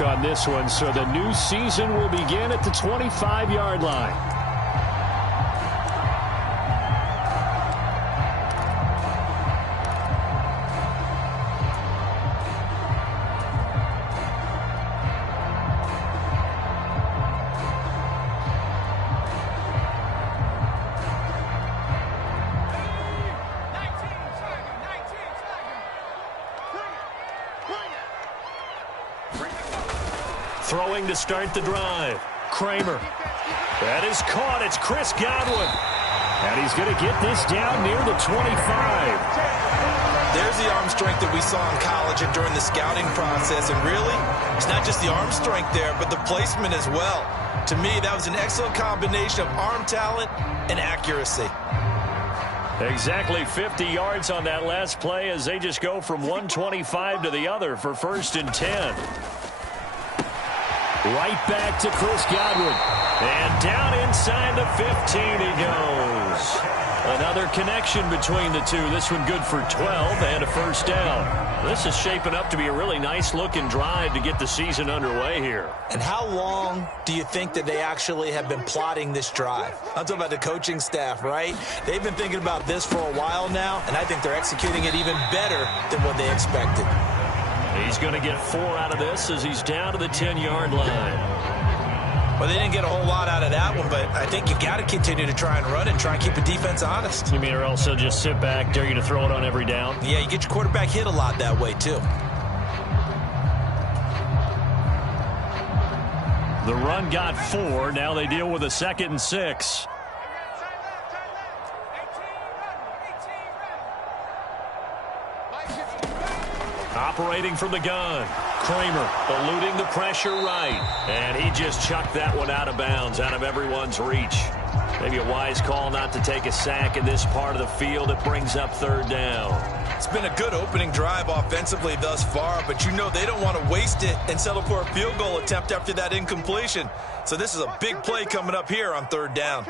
mark on this one, so the new season will begin at the 25-yard line. Throwing to start the drive. Kramer. That is caught. It's Chris Godwin. And he's going to get this down near the 25. There's the arm strength that we saw in college and during the scouting process. And really, it's not just the arm strength there, but the placement as well. To me, that was an excellent combination of arm talent and accuracy. Exactly 50 yards on that last play as they just go from 125 to the other for 1st and 10. Right back to Chris Godwin. And down inside the 15 he goes. Another connection between the two. This one good for 12 and a 1st down. This is shaping up to be a really nice-looking drive to get the season underway here. And how long do you think that they actually have been plotting this drive? I'm talking about the coaching staff, right? They've been thinking about this for a while now, and I think they're executing it even better than what they expected. He's going to get 4 out of this as he's down to the 10-yard line. Well, they didn't get a whole lot out of that one, but I think you've got to continue to try and run and try and keep the defense honest. You mean or else they'll just sit back, dare you to throw it on every down? Yeah, you get your quarterback hit a lot that way, too. The run got 4. Now they deal with a 2nd and 6. Operating from the gun. Kramer eluding the pressure right. And he just chucked that one out of bounds, out of everyone's reach. Maybe a wise call not to take a sack in this part of the field. It brings up 3rd down. It's been a good opening drive offensively thus far, but you know they don't want to waste it and settle for a field goal attempt after that incompletion. So this is a big play coming up here on 3rd down.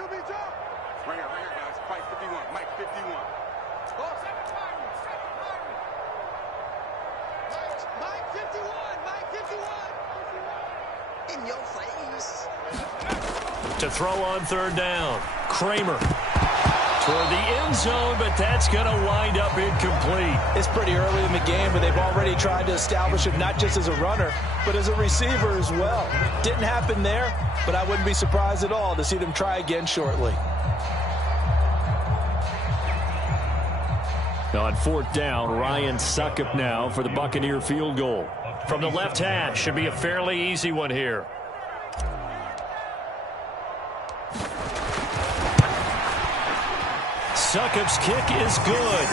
To throw on 3rd down. Kramer toward the end zone, but that's going to wind up incomplete. It's pretty early in the game, but they've already tried to establish him not just as a runner, but as a receiver as well. Didn't happen there, but I wouldn't be surprised at all to see them try again shortly. Now on 4th down, Ryan Succop now for the Buccaneer field goal. From the left hash, should be a fairly easy one here. Succop's kick is good.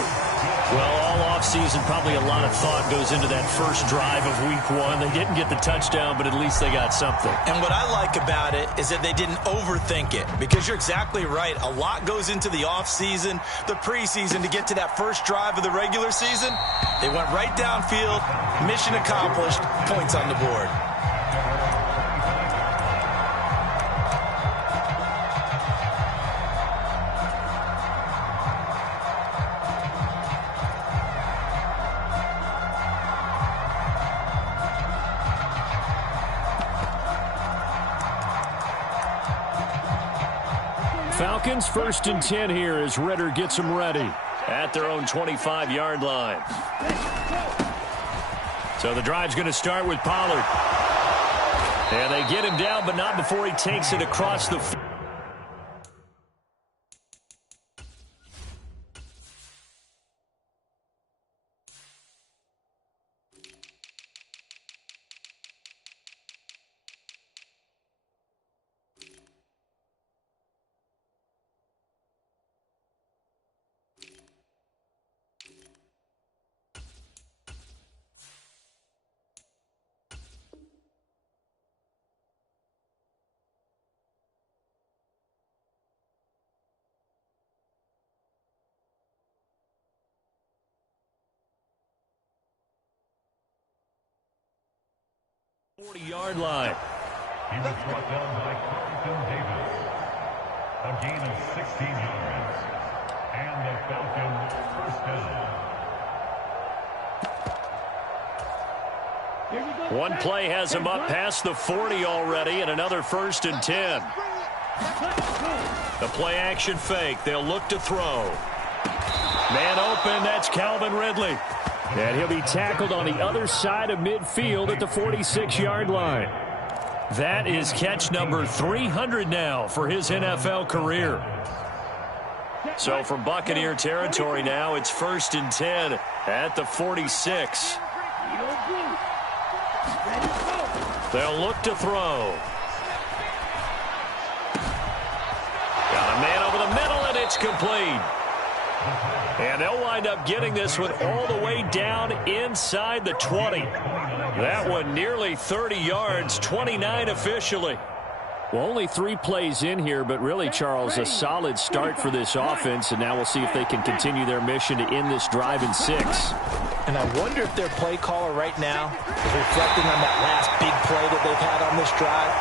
Well, all offseason, probably a lot of thought goes into that first drive of week 1. They didn't get the touchdown, but at least they got something. And what I like about it is that they didn't overthink it, because you're exactly right. A lot goes into the offseason, the preseason to get to that first drive of the regular season. They went right downfield, mission accomplished, points on the board. Falcons 1st and 10 here as Ritter gets them ready at their own 25-yard line. So the drive's going to start with Pollard. And they get him down, but not before he takes it across the field. Yard line. He was brought down by Carlton Davis. A gain of 16 yards. And the Falcons 1st down. One play has him up past the 40 already, and another 1st and 10. The play action fake. They'll look to throw. Man open, that's Calvin Ridley. And he'll be tackled on the other side of midfield at the 46-yard line. That is catch number 300 now for his NFL career. So from Buccaneer territory now, it's 1st and 10 at the 46. They'll look to throw. Got a man over the middle, and it's complete. And they'll wind up getting this one all the way down inside the 20. That one nearly 30 yards, 29 officially. Well, only 3 plays in here, but really, Charles, a solid start for this offense, and now we'll see if they can continue their mission to end this drive in 6. And I wonder if their play caller right now is reflecting on that last big play that they've had on this drive.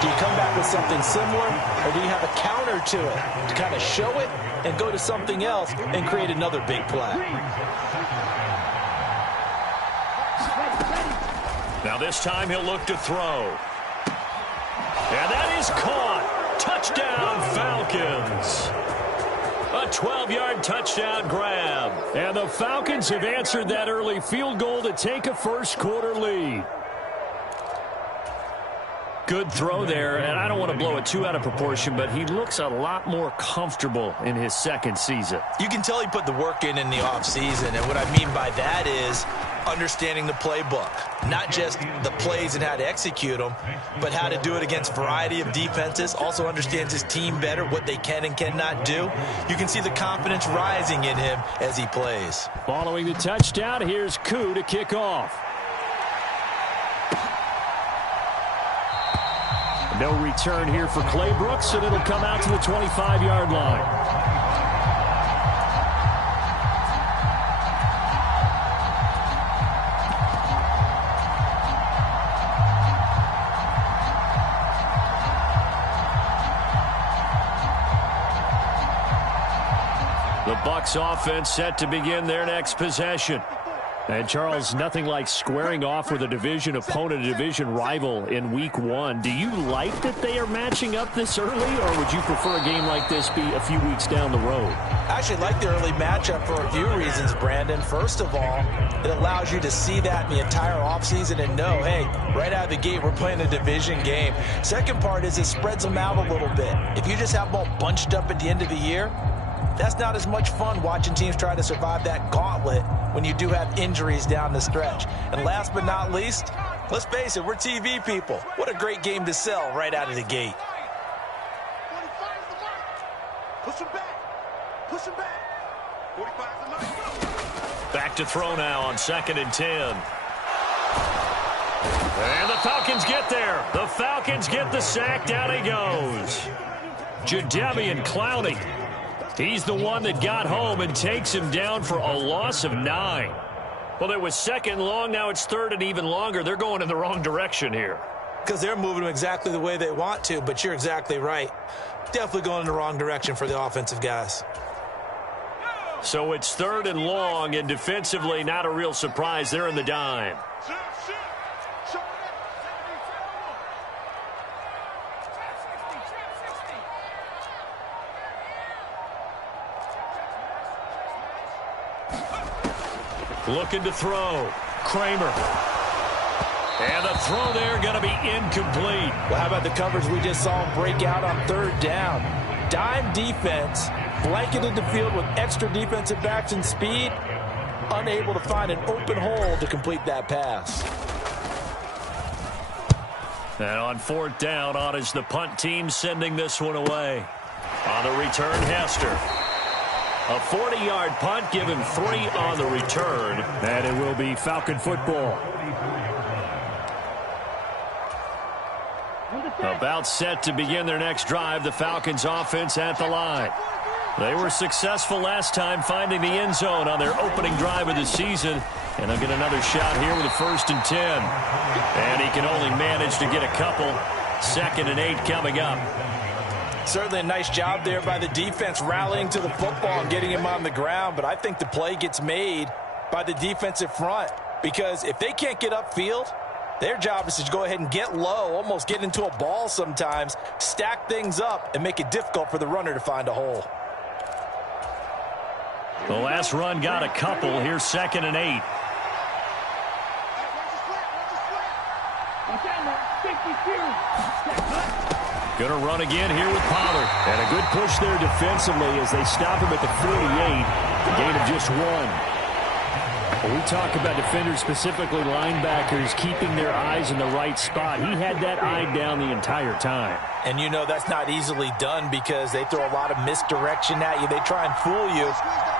Do you come back with something similar, or do you have a counter to it to kind of show it and go to something else and create another big play? Now this time he'll look to throw. And that is caught. Touchdown, Falcons. A 12-yard touchdown grab. And the Falcons have answered that early field goal to take a first-quarter lead. Good throw there, and I don't want to blow it too out of proportion, but he looks a lot more comfortable in his second season. You can tell he put the work in the offseason, and what I mean by that is understanding the playbook. Not just the plays and how to execute them, but how to do it against a variety of defenses. Also understands his team better, what they can and cannot do. You can see the confidence rising in him as he plays. Following the touchdown, here's Koo to kick off. No return here for Clay Brooks, and it'll come out to the 25-yard line. The Bucs offense set to begin their next possession. And, Charles, nothing like squaring off with a division opponent, a division rival in Week 1. Do you like that they are matching up this early, or would you prefer a game like this be a few weeks down the road? I actually like the early matchup for a few reasons, Brandon. First of all, it allows you to see that in the entire offseason and know, hey, right out of the gate, we're playing a division game. Second part is it spreads them out a little bit. If you just have them all bunched up at the end of the year, that's not as much fun watching teams try to survive that gauntlet when you do have injuries down the stretch. And last but not least, let's face it, we're TV people. What a great game to sell right out of the gate. Push him back. Push him back. 45's the mark. Back to throw now on 2nd and 10. And the Falcons get there. The Falcons get the sack. Down he goes. Jadeveon Clowney. He's the one that got home and takes him down for a loss of 9. Well, it was 2nd and long. Now it's 3rd and even longer. They're going in the wrong direction here. Because they're moving them exactly the way they want to, but you're exactly right. Definitely going in the wrong direction for the offensive guys. So it's 3rd and long, and defensively not a real surprise. They're in the dime. Looking to throw. Kramer. And the throw there going to be incomplete. Well, how about the coverage we just saw him break out on 3rd down? Dime defense, blanketed the field with extra defensive backs and speed, unable to find an open hole to complete that pass. And on 4th down, on is the punt team sending this one away. On the return, Hester. A 40-yard punt, give him 3 on the return, and it will be Falcon football. About set to begin their next drive, the Falcons offense at the line. They were successful last time finding the end zone on their opening drive of the season, and they'll get another shot here with a 1st and 10. And he can only manage to get a couple. 2nd and 8 coming up. Certainly a nice job there by the defense rallying to the football and getting him on the ground, but I think the play gets made by the defensive front, because if they can't get upfield, Their job is to go ahead and get low, almost get into a ball sometimes, stack things up, and make it difficult for the runner to find a hole. The last run got a couple. Here's 2nd and 8. Going to run again here with Pollard. And a good push there defensively as they stop him at the 48. A gain of just 1. When we talk about defenders, specifically linebackers, keeping their eyes in the right spot, he had that eye down the entire time. And you know that's not easily done because they throw a lot of misdirection at you. They try and fool you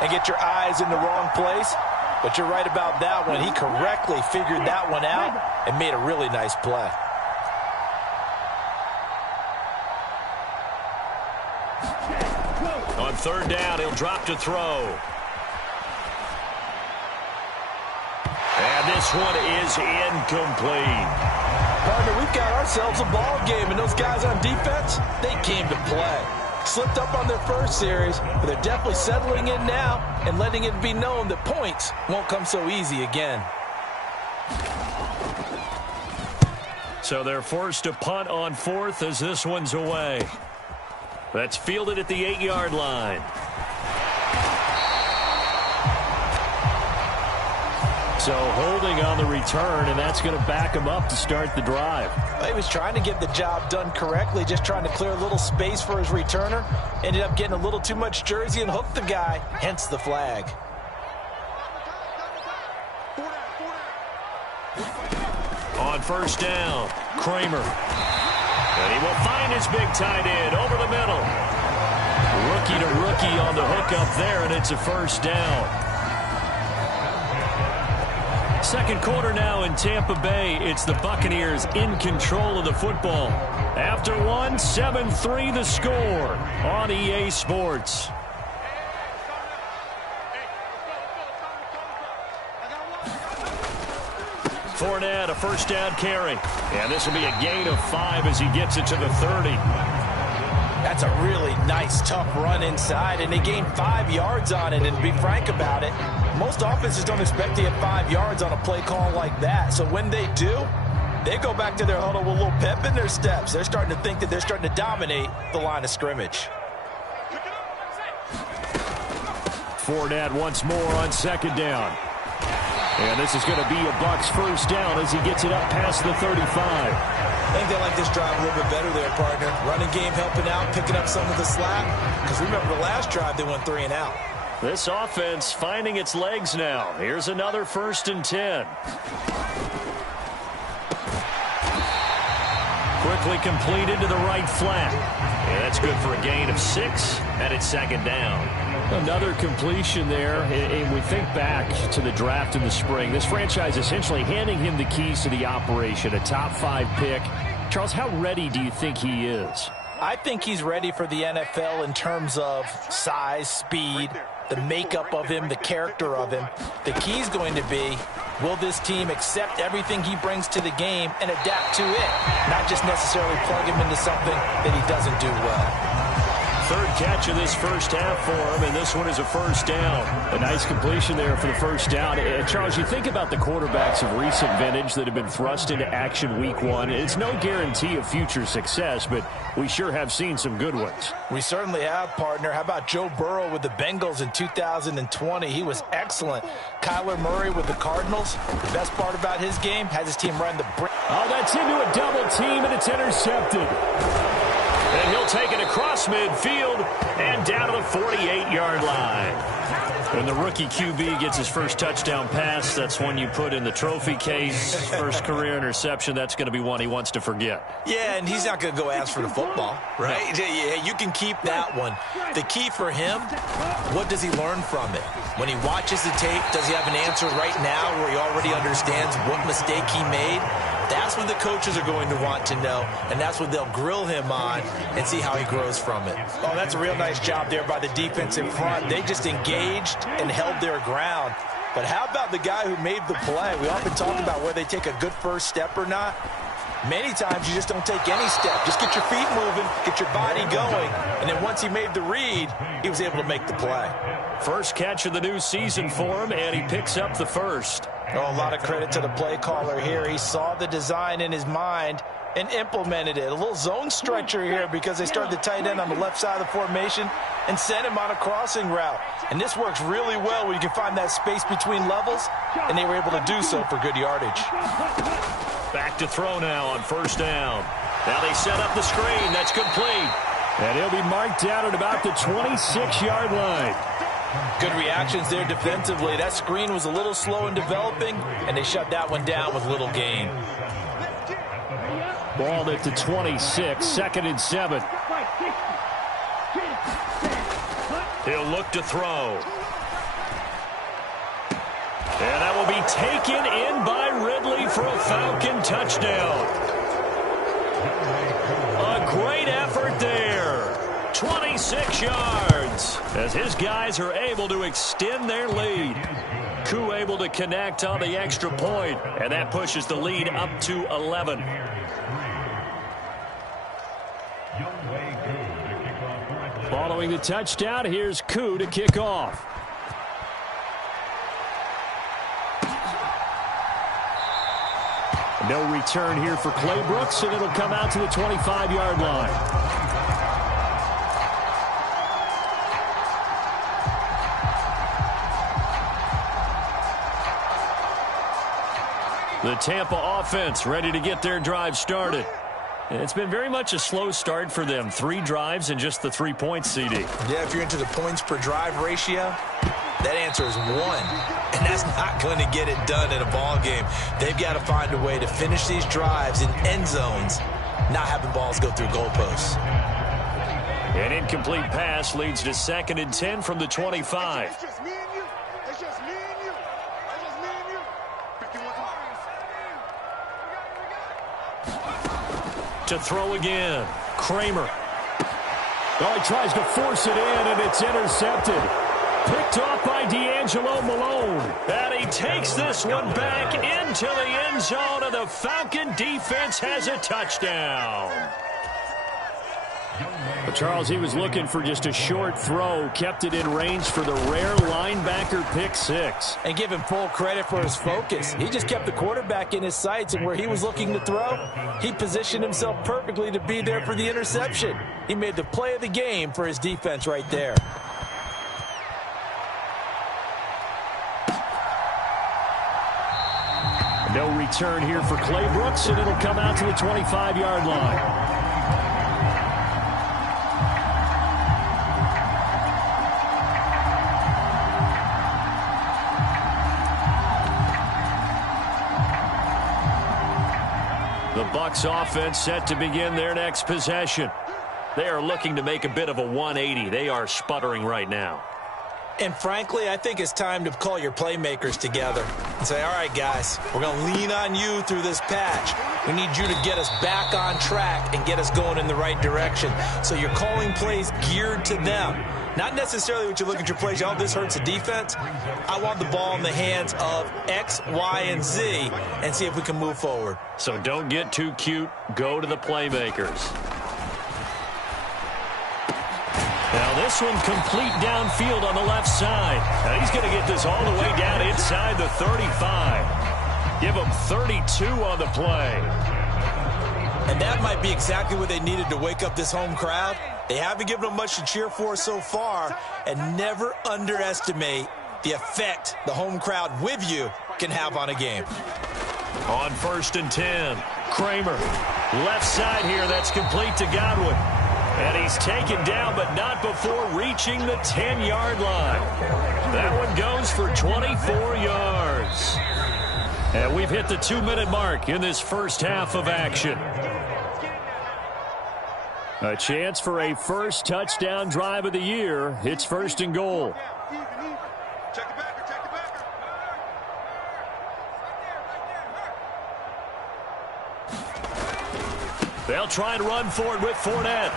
and get your eyes in the wrong place. But you're right about that one. He correctly figured that one out and made a really nice play. On 3rd down, he'll drop to throw. And this one is incomplete. Partner, we've got ourselves a ball game, and those guys on defense, they came to play. Slipped up on their first series, but they're definitely settling in now and letting it be known that points won't come so easy again. So they're forced to punt on 4th as this one's away. That's fielded at the 8-yard line. So holding on the return, and that's going to back him up to start the drive. He was trying to get the job done correctly, just trying to clear a little space for his returner. Ended up getting a little too much jersey and hooked the guy, hence the flag. On 1st down, Kramer. And he will find his big tight end over the middle. Rookie to rookie on the hook up there, and it's a 1st down. 2nd quarter now in Tampa Bay. It's the Buccaneers in control of the football. After 1, 7-3 the score on EA Sports. Fournette, a 1st down carry. And this will be a gain of 5 as he gets it to the 30. That's a really nice, tough run inside, and they gained 5 yards on it. And to be frank about it, most offenses don't expect to get 5 yards on a play call like that. So when they do, they go back to their huddle with a little pep in their steps. They're starting to think that they're starting to dominate the line of scrimmage. Fournette once more on 2nd down. And this is going to be a Bucs 1st down as he gets it up past the 35. I think they like this drive a little bit better there, partner. Running game helping out, picking up some of the slack. Because remember the last drive, they went 3 and out. This offense finding its legs now. Here's another 1st and 10. Quickly completed to the right flat. And that's good for a gain of 6, and it's 2nd down. Another completion there, and we think back to the draft in the spring. This franchise essentially handing him the keys to the operation, a top 5 pick. Charles, how ready do you think he is? I think he's ready for the NFL in terms of size, speed, the makeup of him, the character of him. The key's going to be, will this team accept everything he brings to the game and adapt to it, not just necessarily plug him into something that he doesn't do well. 3rd catch of this 1st half for him, and this one is a 1st down. A nice completion there for the 1st down. And Charles, you think about the quarterbacks of recent vintage that have been thrust into action week 1. It's no guarantee of future success, but we sure have seen some good ones. We certainly have, partner. How about Joe Burrow with the Bengals in 2020? He was excellent. Kyler Murray with the Cardinals. The best part about his game, has his team run the brink. Oh, that's into a double team, and it's intercepted. And he'll take it across midfield and down to the 48-yard line. When the rookie QB gets his first touchdown pass, that's one you put in the trophy case. First career interception, that's going to be one he wants to forget. Yeah, and he's not going to go ask for the football, right? Yeah, you can keep that one. The key for him, what does he learn from it? When he watches the tape, does he have an answer right now where he already understands what mistake he made? That's what the coaches are going to want to know, and that's what they'll grill him on and see how he grows from it. Oh, that's a real nice job there by the defense in front. They just engaged and held their ground. But how about the guy who made the play? We often talk about whether they take a good first step or not. Many times you just don't take any step. Just get your feet moving, get your body going, and then once he made the read, he was able to make the play. First catch of the new season for him, and he picks up the first. Oh, a lot of credit to the play caller here. He saw the design in his mind and implemented it. A little zone stretcher here because they started the tight end on the left side of the formation and sent him on a crossing route. And this works really well when you can find that space between levels, and they were able to do so for good yardage. Back to throw now on first down. Now they set up the screen. That's complete. And he'll be marked down at about the 26-yard line. Good reactions there defensively. That screen was a little slow in developing, and they shut that one down with little gain. Ball at the 26, 2nd and 7. He'll look to throw. And that will be taken in by Ridley for a Falcon touchdown. A great effort there. 26 yards as his guys are able to extend their lead. Koo able to connect on the extra point, and that pushes the lead up to 11. Following the touchdown, here's Koo to kick off. No return here for Clay Brooks, and it'll come out to the 25-yard line. The Tampa offense ready to get their drive started. It's been very much a slow start for them. 3 drives and just the 3 points, CD. Yeah, if you're into the points per drive ratio, that answer is 1. And that's not going to get it done in a ball game. They've got to find a way to finish these drives in end zones, not having balls go through goalposts. An incomplete pass leads to 2nd and 10 from the 25. It's just me and you. It's just me and you. It's just me and you. 51 To throw again. Kramer. Oh, he tries to force it in, and it's intercepted. Picked off by D'Angelo Malone. And he takes this one back into the end zone, and the Falcon defense has a touchdown. But Charles, he was looking for just a short throw, kept it in range for the rare linebacker pick 6. And give him full credit for his focus. He just kept the quarterback in his sights, and where he was looking to throw, he positioned himself perfectly to be there for the interception. He made the play of the game for his defense right there. No return here for Clay Brooks, and it'll come out to the 25-yard line. The Bucs offense set to begin their next possession. They are looking to make a bit of a 180. They are sputtering right now. And frankly, I think it's time to call your playmakers together and say, all right, guys, we're going to lean on you through this patch. We need you to get us back on track and get us going in the right direction. So you're calling plays geared to them. Not necessarily what you look at your plays, oh, this hurts the defense. I want the ball in the hands of X, Y, and Z and see if we can move forward. So don't get too cute. Go to the playmakers. Now this one complete downfield on the left side. Now he's going to get this all the way down inside the 35. Give him 32 on the play. And that might be exactly what they needed to wake up this home crowd. They haven't given them much to cheer for so far, and never underestimate the effect the home crowd with you can have on a game. On 1st and 10, Kramer. Left side here, that's complete to Godwin. And he's taken down, but not before reaching the 10-yard line. That one goes for 24 yards. And we've hit the 2-minute mark in this first half of action. A chance for a first touchdown drive of the year. It's 1st and goal. Check the backer, check the backer. They'll try and run forward with Fournette.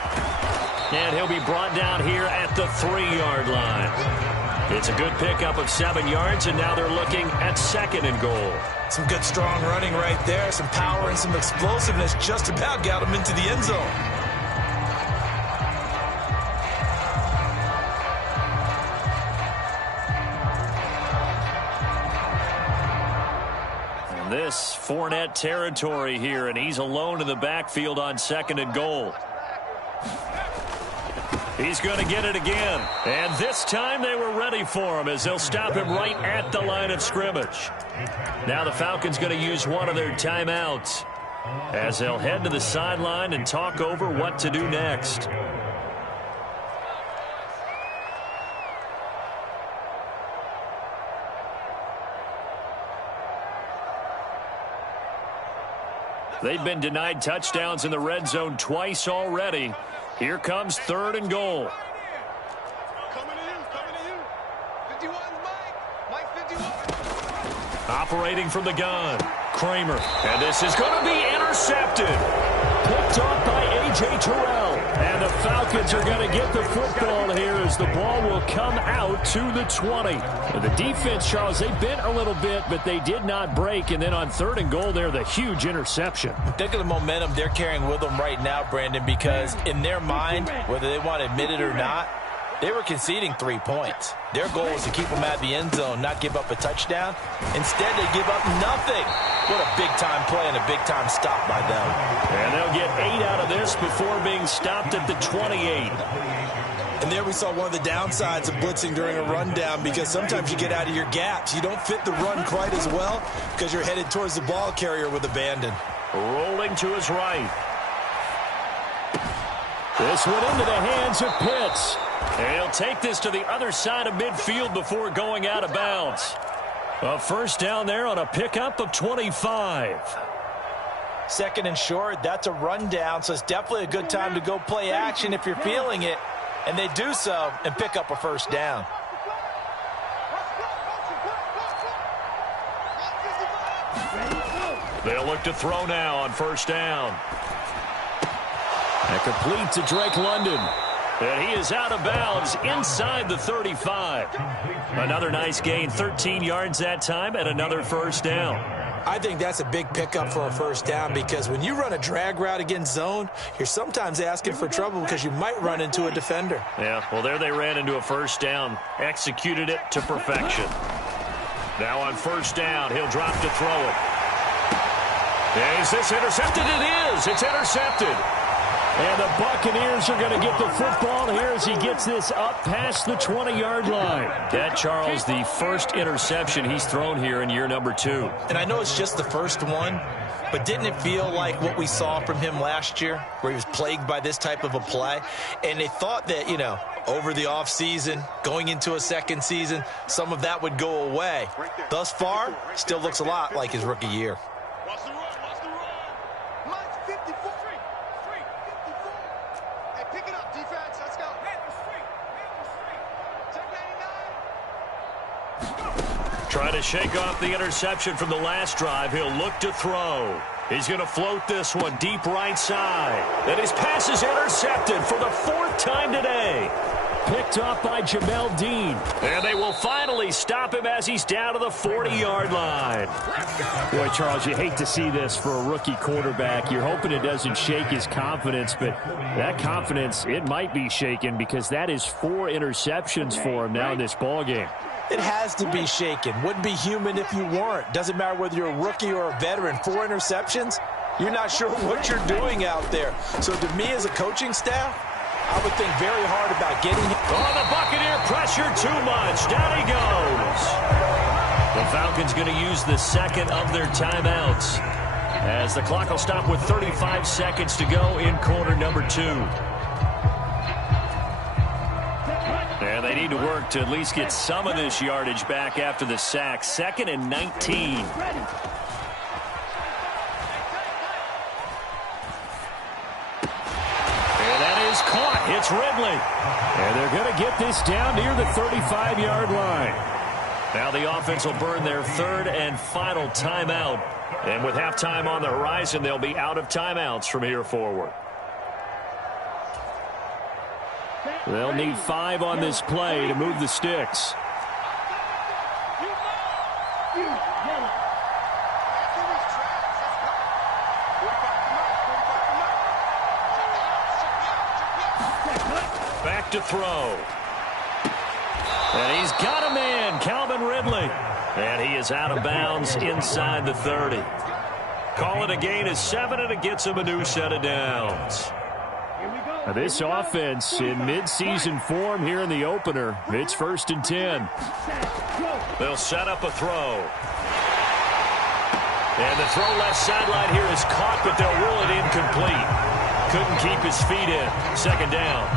And he'll be brought down here at the 3-yard line. It's a good pickup of 7 yards, and now they're looking at 2nd and goal. Some good, strong running right there. Some power and some explosiveness just about got him into the end zone. And this Fournette territory here, and he's alone in the backfield on 2nd and goal. He's going to get it again. And this time they were ready for him as they'll stop him right at the line of scrimmage. Now the Falcons going to use one of their timeouts as they'll head to the sideline and talk over what to do next. They've been denied touchdowns in the red zone twice already. Here comes 3rd and goal. Coming to you. 51's Mike. Mike 51. Operating from the gun, Kramer. And this is going to be intercepted. Picked off by A.J. Terrell. And the Falcons are going to get the football here as the ball will come out to the 20. The defense, Charles, they bent a little bit, but they did not break. And then on 3rd and goal there, the huge interception. Think of the momentum they're carrying with them right now, Brandon, because in their mind, whether they want to admit it or not, they were conceding 3 points. Their goal was to keep them at the end zone, not give up a touchdown. Instead, they give up nothing. What a big-time play and a big-time stop by them. And they'll get 8 out of this before being stopped at the 28. And there we saw one of the downsides of blitzing during a rundown, because sometimes you get out of your gaps. You don't fit the run quite as well because you're headed towards the ball carrier with abandon. Rolling to his right. This went into the hands of Pitts. And he'll take this to the other side of midfield before going out of bounds. A first down there on a pickup of 25. 2nd and short, that's a rundown, so it's definitely a good time to go play action if you're feeling it. And they do so and pick up a first down. They'll look to throw now on first down. And complete to Drake London. And he is out of bounds inside the 35. Another nice gain, 13 yards that time, and another first down. I think that's a big pickup for a first down, because when you run a drag route against zone, you're sometimes asking for trouble because you might run into a defender. Yeah, well, there they ran into a first down. Executed it to perfection. Now on first down, he'll drop to throw it. Is this intercepted? It is. It's intercepted. And the Buccaneers are going to get the football here as he gets this up past the 20-yard line. That, Charles, the first interception he's thrown here in year number 2. And I know it's just the first one, but didn't it feel like what we saw from him last year, where he was plagued by this type of a play? And they thought that, you know, over the offseason, going into a second season, some of that would go away. Thus far, still looks a lot like his rookie year. Trying to shake off the interception from the last drive. He'll look to throw. He's going to float this one deep right side. And his pass is intercepted for the 4th time today. Picked off by Jamel Dean. And they will finally stop him as he's down to the 40-yard line. Boy, Charles, you hate to see this for a rookie quarterback. You're hoping it doesn't shake his confidence, but that confidence, it might be shaken because that is 4 interceptions for him now in this ballgame. It has to be shaken. Wouldn't be human if you weren't. Doesn't matter whether you're a rookie or a veteran. 4 interceptions, you're not sure what you're doing out there. So to me as a coaching staff, I would think very hard about getting him. Oh, the Buccaneer pressure too much. Down he goes. The Falcons going to use the 2nd of their timeouts as the clock will stop with 35 seconds to go in quarter number 2. And they need to work to at least get some of this yardage back after the sack. 2nd and 19. And that is caught. It's Ridley. And they're going to get this down near the 35-yard line. Now the offense will burn their 3rd and final timeout. And with halftime on the horizon, they'll be out of timeouts from here forward. They'll need 5 on this play to move the sticks. Back to throw. And he's got a man, Calvin Ridley. And he is out of bounds inside the 30. Call it a gain of 7, and it gets him a new set of downs. Now this offense in midseason form here in the opener. It's 1st and 10. They'll set up a throw. And the throw left sideline here is caught, but they'll rule it incomplete. Couldn't keep his feet in. 2nd down.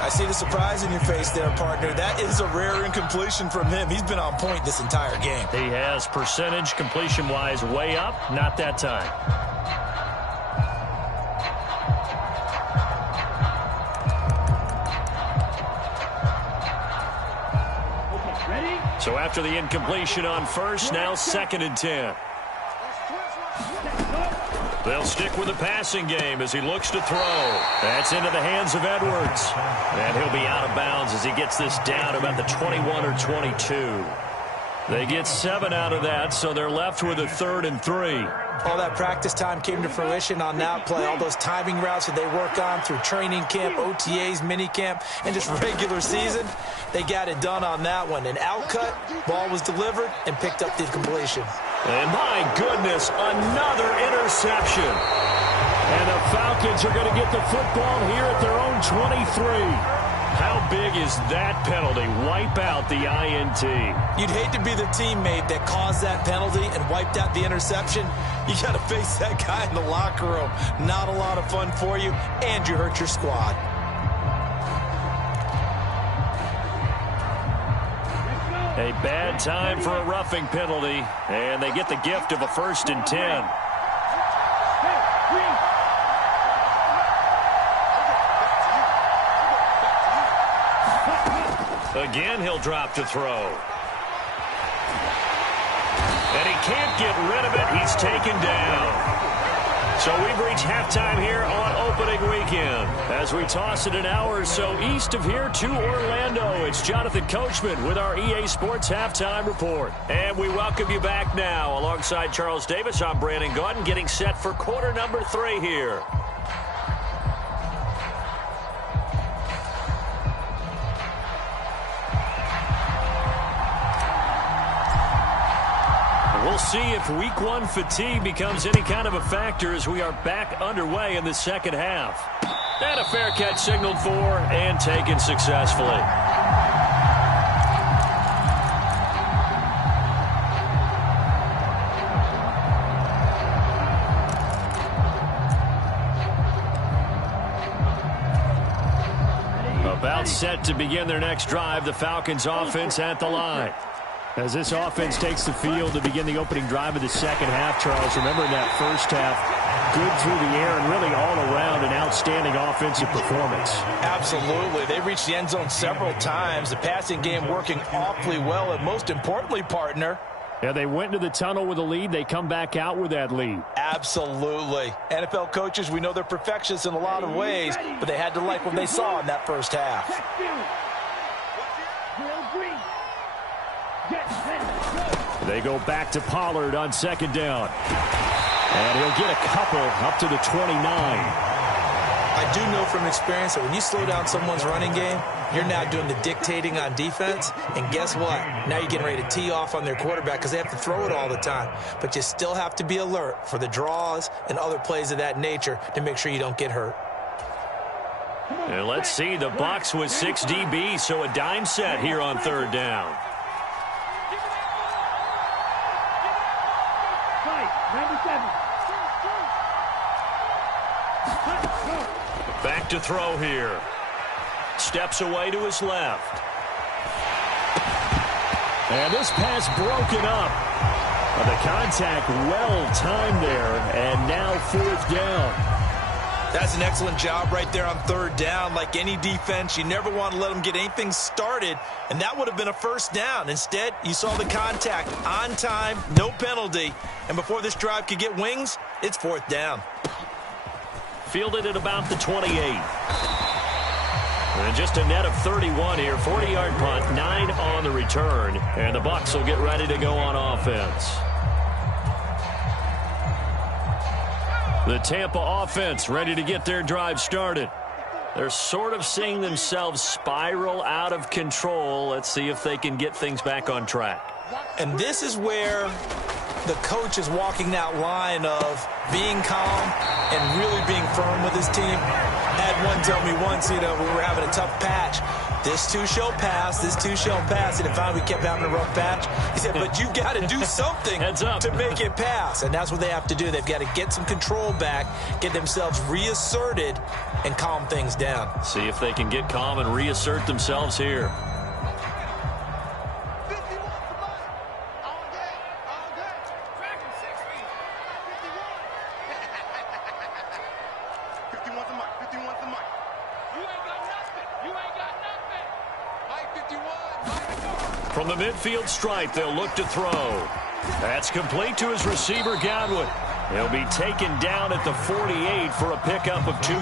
I see the surprise in your face there, partner. That is a rare incompletion from him. He's been on point this entire game. He has percentage completion-wise way up. Not that time. So after the incompletion on first, now 2nd and 10. They'll stick with the passing game as he looks to throw. That's into the hands of Edwards. And he'll be out of bounds as he gets this down about the 21 or 22. They get 7 out of that, so they're left with a 3rd and 3. All that practice time came to fruition on that play. All those timing routes that they work on through training camp, OTAs, mini camp, and just regular season, they got it done on that one. An outcut, ball was delivered, and picked up the completion. And my goodness, another interception. And the Falcons are going to get the football here at their own 23. How big is that penalty? Wipe out the INT. You'd hate to be the teammate that caused that penalty and wiped out the interception. You got to face that guy in the locker room. Not a lot of fun for you, and you hurt your squad. A bad time for a roughing penalty, and they get the gift of a 1st and 10. Again, he'll drop to throw. And he can't get rid of it. He's taken down. So we've reached halftime here on opening weekend. As we toss it an hour or so east of here to Orlando, it's Jonathan Coachman with our EA Sports Halftime Report. And we welcome you back now. Alongside Charles Davis, I'm Brandon Gaudin, getting set for quarter number 3 here. We'll see if week 1 fatigue becomes any kind of a factor as we are back underway in the second half. And a fair catch signaled for and taken successfully. About set to begin their next drive, the Falcons offense at the line. As this offense takes the field to begin the opening drive of the second half, Charles, remember in that first half, good through the air and really all around an outstanding offensive performance. Absolutely. They reached the end zone several times. The passing game working awfully well, and most importantly, partner, yeah, they went into the tunnel with a lead. They come back out with that lead. Absolutely. NFL coaches, we know they're perfectionists in a lot of ways, but they had to like what they saw in that first half. They go back to Pollard on 2nd down. And he'll get a couple up to the 29. I do know from experience that when you slow down someone's running game, you're now doing the dictating on defense. And guess what? Now you're getting ready to tee off on their quarterback because they have to throw it all the time. But you still have to be alert for the draws and other plays of that nature to make sure you don't get hurt. And let's see, the Bucs with 6 DBs, so a dime set here on 3rd down. Back to throw here. Steps away to his left. And this pass broken up. The contact well timed there, and now 4th down. That's an excellent job right there on 3rd down. Like any defense, you never want to let them get anything started, and that would have been a 1st down. Instead, you saw the contact on time, no penalty, and before this drive could get wings, it's 4th down. Fielded at about the 28. And just a net of 31 here. 40-yard punt, 9 on the return. And the Bucs will get ready to go on offense. The Tampa offense ready to get their drive started. They're sort of seeing themselves spiral out of control. Let's see if they can get things back on track. And this is where the coach is walking that line of being calm and really being firm with his team. Had one tell me once, we were having a tough patch. This too shall pass, this too shall pass. And finally we kept having a rough patch. He said, but you've got to do something to make it pass. And that's what they have to do. They've got to get some control back, get themselves reasserted, and calm things down. See if they can get calm and reassert themselves here. From the midfield stripe, they'll look to throw. That's complete to his receiver, Godwin. He'll be taken down at the 48 for a pickup of 2.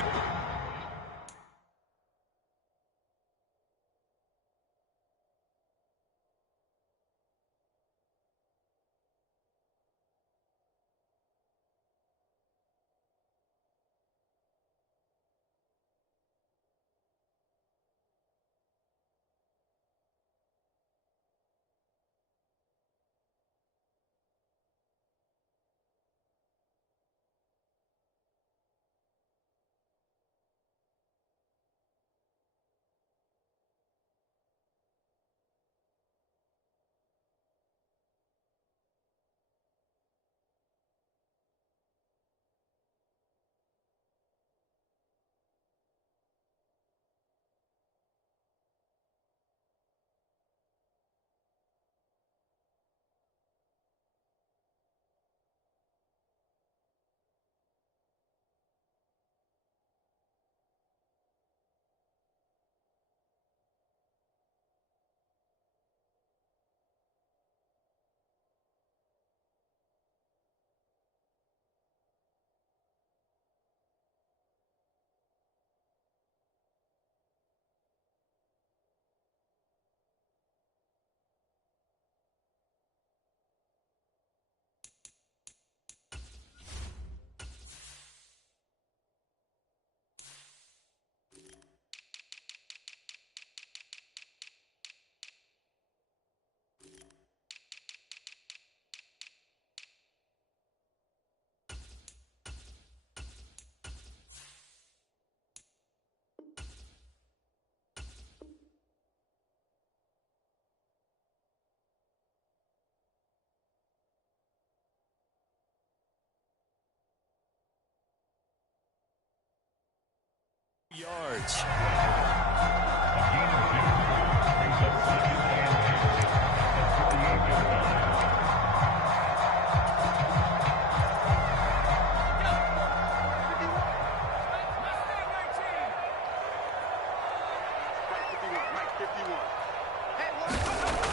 Yards.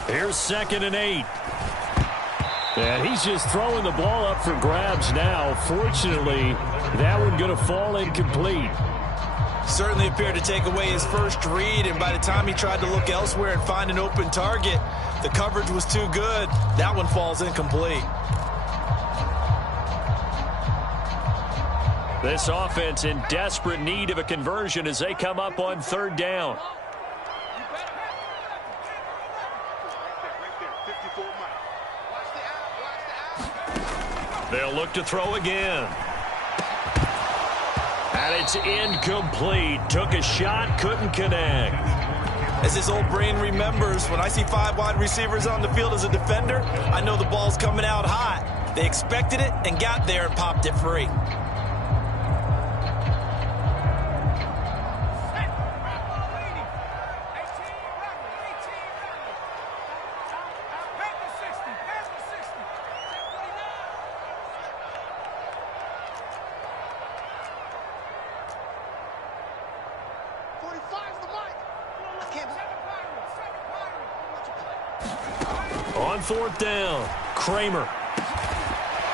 Here's 2nd and 8. And he's just throwing the ball up for grabs now. Fortunately, that one going to fall incomplete. Certainly appeared to take away his first read, and by the time he tried to look elsewhere and find an open target, the coverage was too good. That one falls incomplete. This offense in desperate need of a conversion as they come up on 3rd down. They'll look to throw again. And it's incomplete. Took a shot, couldn't connect. As his old brain remembers, when I see 5 wide receivers on the field as a defender, I know the ball's coming out hot. They expected it and got there and popped it free. On 4th down, Kramer.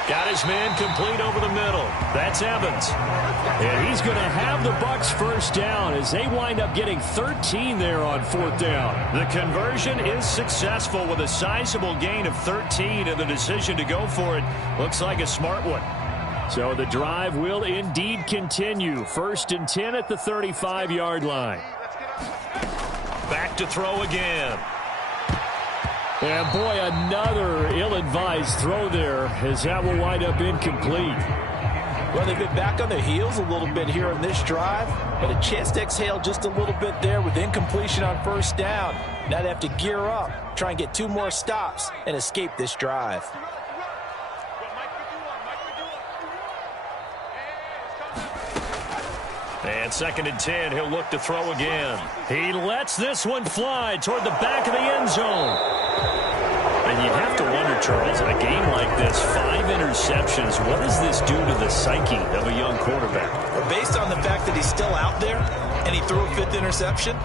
Got his man complete over the middle. That's Evans. And he's going to have the Bucs first down as they wind up getting 13 there on fourth down. The conversion is successful with a sizable gain of 13, and the decision to go for it looks like a smart one. So the drive will indeed continue. 1st and 10 at the 35-yard line. Back to throw again. And boy, another ill-advised throw there as that will wind up incomplete. Well, they've been back on their heels a little bit here on this drive, but a chance to exhale just a little bit there with incompletion on first down. Now they have to gear up, try and get 2 more stops, and escape this drive. And 2nd and 10, he'll look to throw again. He lets this one fly toward the back of the end zone. And you have to wonder, Charles, in a game like this, 5 interceptions, what does this do to the psyche of a young quarterback? Well, based on the fact that he's still out there and he threw a 5th interception,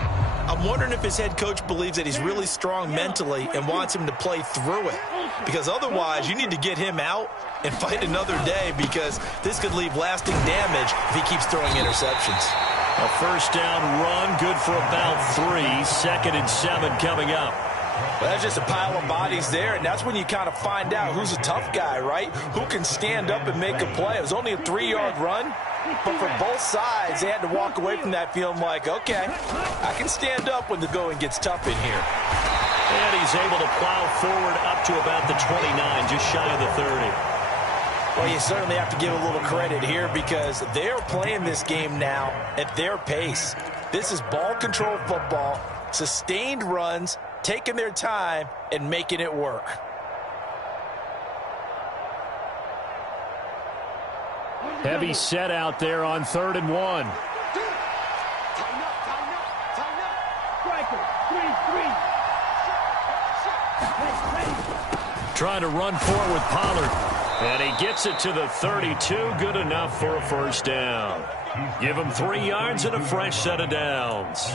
I'm wondering if his head coach believes that he's really strong mentally and wants him to play through it. Because otherwise, you need to get him out and fight another day, because this could leave lasting damage if he keeps throwing interceptions. A first down run, good for about 3. 2nd and 7 coming up. Well, that's just a pile of bodies there, and that's when you kind of find out who's a tough guy, right? Who can stand up and make a play. It was only a 3-yard run, but for both sides, they had to walk away from that feeling like, okay, I can stand up when the going gets tough in here. And he's able to plow forward up to about the 29, just shy of the 30. Well, you certainly have to give a little credit here because they're playing this game now at their pace. This is ball control football, sustained runs, taking their time and making it work. Heavy set out there on 3rd and 1. Trying to run forward with Pollard. And he gets it to the 32. Good enough for a first down. Give him 3 yards and a fresh set of downs.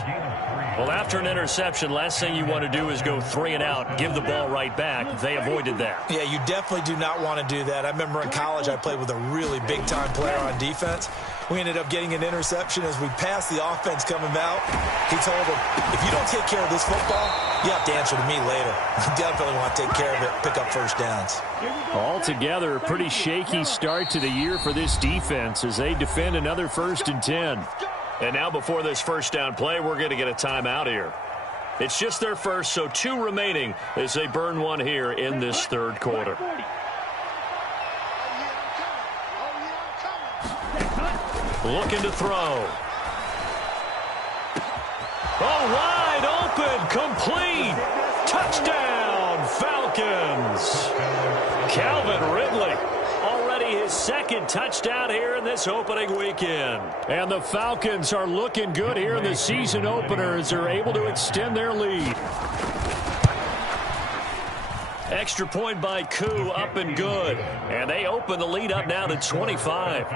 Well, after an interception, last thing you want to do is go 3 and out, give the ball right back. They avoided that. Yeah, you definitely do not want to do that. I remember in college I played with a really big-time player on defense. We ended up getting an interception as we passed the offense coming out. He told him, if you don't take care of this football, you have to answer to me later. You definitely want to take care of it, pick up first downs. Altogether, a pretty shaky start to the year for this defense as they defend another 1st and 10. And now before this first down play, we're going to get a timeout here. It's just their first, so 2 remaining as they burn 1 here in this 3rd quarter. Looking to throw. Oh, wide open, complete. Touchdown, Falcons. Calvin Ridley. Already his 2nd touchdown here in this opening weekend. And the Falcons are looking good here in the season opener as they're able to extend their lead. Extra point by Koo, up and good. And they open the lead up now to 25.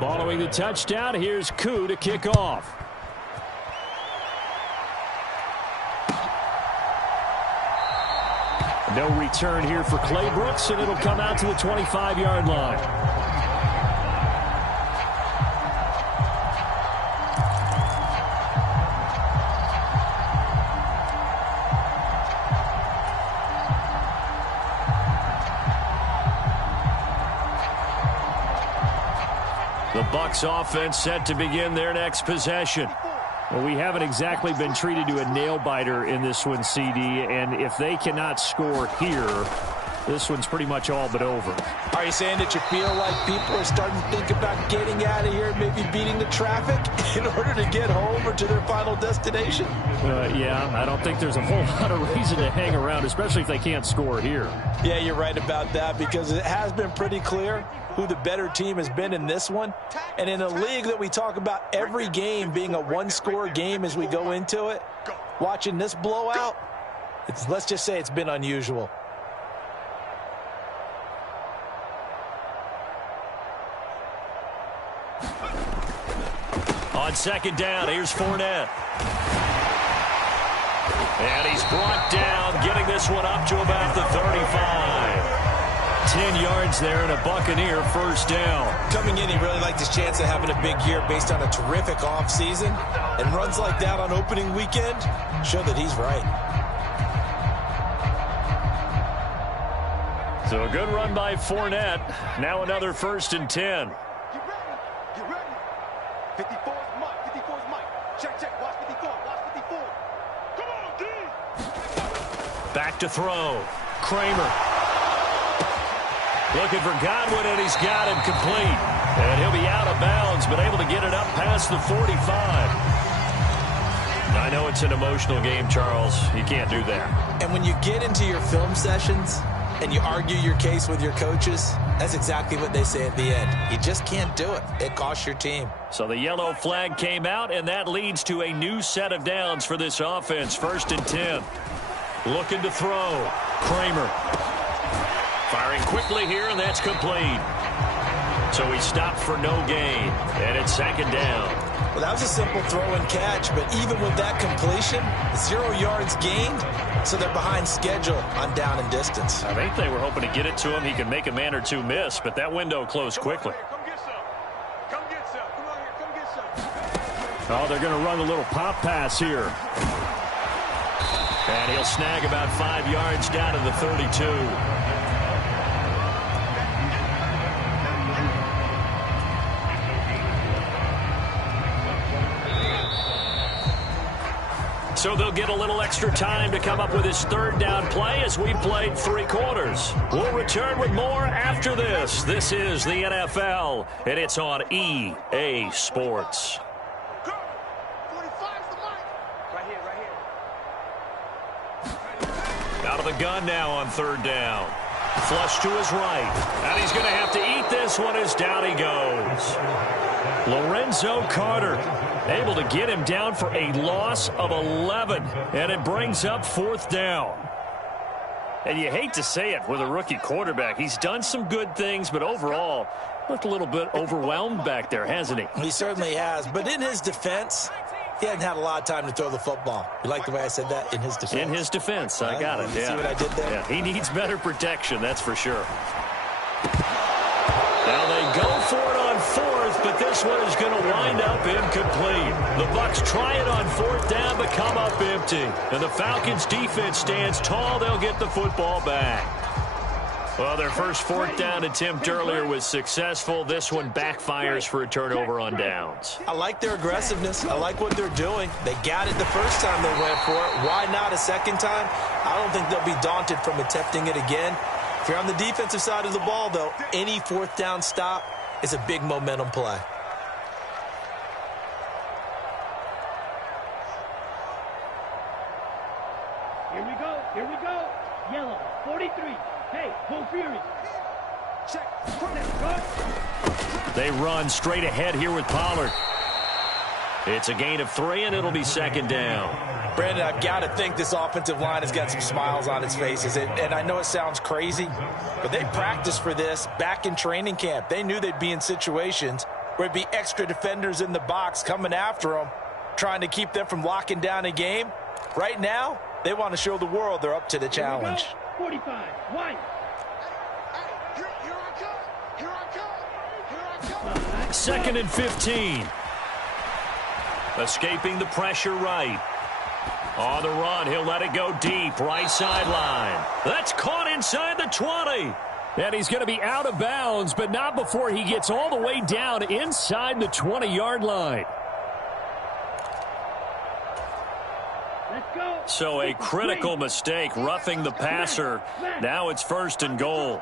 Following the touchdown, here's Koo to kick off. No return here for Clay Brooks, and it'll come out to the 25-yard line. The Bucs offense set to begin their next possession. Well, we haven't exactly been treated to a nail-biter in this one, CD, and if they cannot score here, this one's pretty much all but over. Are you saying that you feel like people are starting to think about getting out of here, maybe beating the traffic in order to get home or to their final destination? Yeah, I don't think there's a whole lot of reason to hang around, especially if they can't score here. Yeah, you're right about that because it has been pretty clear who the better team has been in this one. And in a league that we talk about every game being a one-score game as we go into it, watching this blowout, let's just say it's been unusual. On second down, here's Fournette. And he's brought down, getting this one up to about the 35. 10 yards there and a Buccaneer first down. Coming in, he really liked his chance of having a big year based on a terrific offseason. And runs like that on opening weekend show that he's right. So a good run by Fournette. Now another 1st and 10. Get ready. Get ready. 54 is Mike. 54 is Mike. Check, check. Watch 54. Watch 54. Come on, D. Back to throw. Kramer. Looking for Godwin, and he's got him complete. And he'll be out of bounds, but able to get it up past the 45. I know it's an emotional game, Charles. You can't do that. And when you get into your film sessions and you argue your case with your coaches, that's exactly what they say at the end. You just can't do it. It costs your team. So the yellow flag came out, and that leads to a new set of downs for this offense. 1st and 10. Looking to throw. Kramer. Firing quickly here, and that's complete. So he stopped for no gain, and it's 2nd down. Well, that was a simple throw and catch, but even with that completion, 0 yards gained, so they're behind schedule on down and distance. I think they were hoping to get it to him. He could make a man or two miss, but that window closed quickly. Come get some. Come get some. Come on here. Come get some. Oh, they're going to run a little pop pass here. And he'll snag about 5 yards down to the 32. So they'll get a little extra time to come up with his 3rd down play as we've played 3 quarters. We'll return with more after this. This is the NFL, and it's on EA Sports. 45's the mic. Right here, right here. Out of the gun now on 3rd down. Flush to his right. And he's going to have to eat this one as down he goes. Lorenzo Carter able to get him down for a loss of 11. And it brings up 4th down. And you hate to say it with a rookie quarterback. He's done some good things, but overall, looked a little bit overwhelmed back there, hasn't he? He certainly has. But in his defense, he hadn't had a lot of time to throw the football. You like the way I said that? In his defense. In his defense. I got it. You see what I did there? Yeah, he needs better protection, that's for sure. Now they go for it on 4th, but this one is going to wind up incomplete. The Bucs try it on 4th down, but come up empty. And the Falcons' defense stands tall. They'll get the football back. Well, their first 4th down attempt earlier was successful. This one backfires for a turnover on downs. I like their aggressiveness. I like what they're doing. They got it the first time they went for it. Why not a second time? I don't think they'll be daunted from attempting it again. If you're on the defensive side of the ball, though, any 4th down stop is a big momentum play. Here we go. Here we go. Yellow, 43. Hey, full fury. Check. Let's They run straight ahead here with Pollard. It's a gain of 3, and it'll be 2nd down. Brandon, I've got to think this offensive line has got some smiles on its faces. And I know it sounds crazy, but they practiced for this back in training camp. They knew they'd be in situations where it'd be extra defenders in the box coming after them, trying to keep them from locking down a game. Right now, they want to show the world they're up to the challenge. 45. Wide. Here I come. Here I come. Here I come. 2nd and 15. Escaping the pressure right. On the run, he'll let it go deep, right sideline. That's caught inside the 20. And he's going to be out of bounds, but not before he gets all the way down inside the 20-yard line. Let's go. So a critical mistake, roughing the passer. Now it's 1st and goal.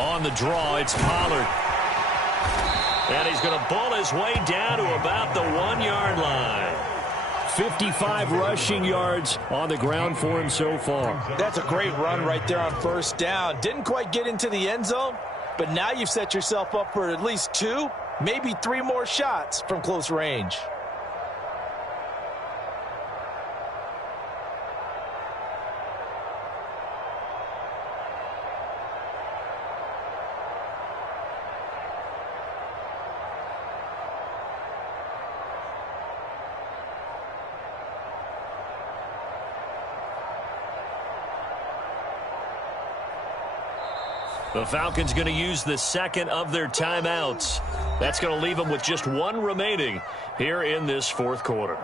On the draw, it's Pollard. And he's going to bull his way down to about the 1-yard line. 55 rushing yards on the ground for him so far. That's a great run right there on 1st down. Didn't quite get into the end zone, but now you've set yourself up for at least 2, maybe 3 more shots from close range. The Falcons going to use the second of their timeouts. That's going to leave them with just one remaining here in this fourth quarter.